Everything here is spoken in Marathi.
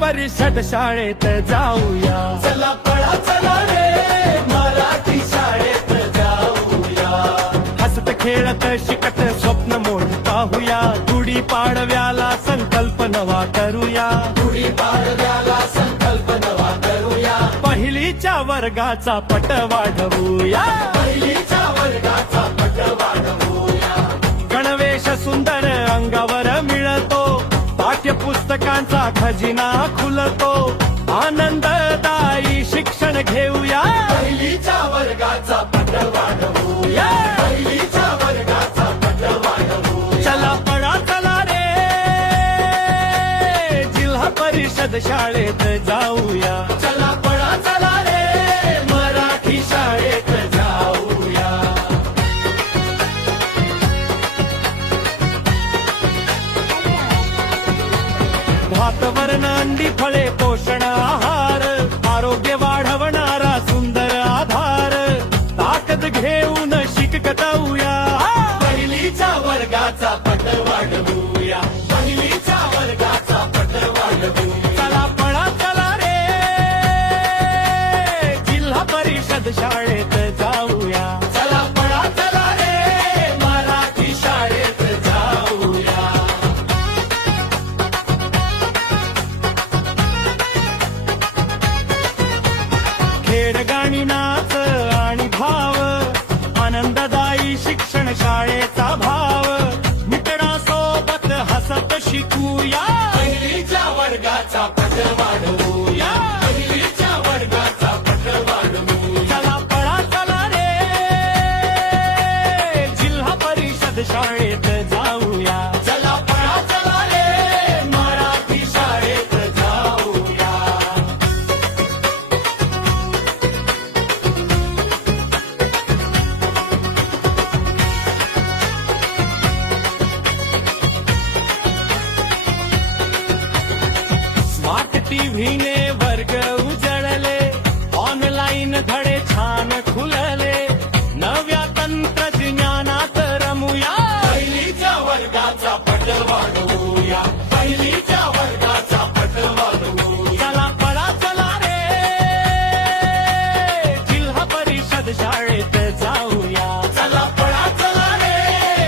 परिषद शाळेत जाऊया. चला पळा चला रे मराठी शाळेत जाऊया. हसत खेळत शिकत स्वप्न मोठ पाहूया. गुढी पाडव्याला संकल्प नवा करूया. गुढी पाडव्याला संकल्प नवा करूया. पहिलीच्या वर्गाचा पट वाढवूया. पहिलीच्या वर्गाचा पट वाढवूया. गणवेश सुंदर अंगावर मिळतो. पाठ्यपुस्तकांचा खजिना खुलतो. आनंददायी शिक्षण घेऊया. पहिलीच्या वर्गाचा पट वाढवूया. पहिलीच्या वर्गाचा पट वाढवूया. चला पळा चला रे जिल्हा परिषद शाळेत जाऊया. चला पळा चला रे मराठी शाळेत जाऊया. भात वरण अंडी फळे पोषण आहार. आरोग्य वाढवणारा सुंदर आधार. ताकद घेऊन शिकताऊया. पहिलीच्या वर्गाचा पट वाढवूया. पहिलीच्या वर्गाचा पट वाढवूया. चला पळा चला रे जिल्हा परिषद शाळेत जाऊया. चला पळा चला रे मराठी शाळेत जाऊया. खेळ गाणी नाच आणि भाव. आनंददायी शिक्षण शाळेचा भाव. मित्रांसोबत हसत शिकूया. पहिलीच्या वर्गाचा पट वाढवूया. पहिलीच्या वर्गाचा पट वाढवूया. चला पळा चला रे जिल्हा परिषद शाळेत जाऊया. चला पळा चला रे मराठी शाळेत जाऊया. स्मार्ट टीव्हीने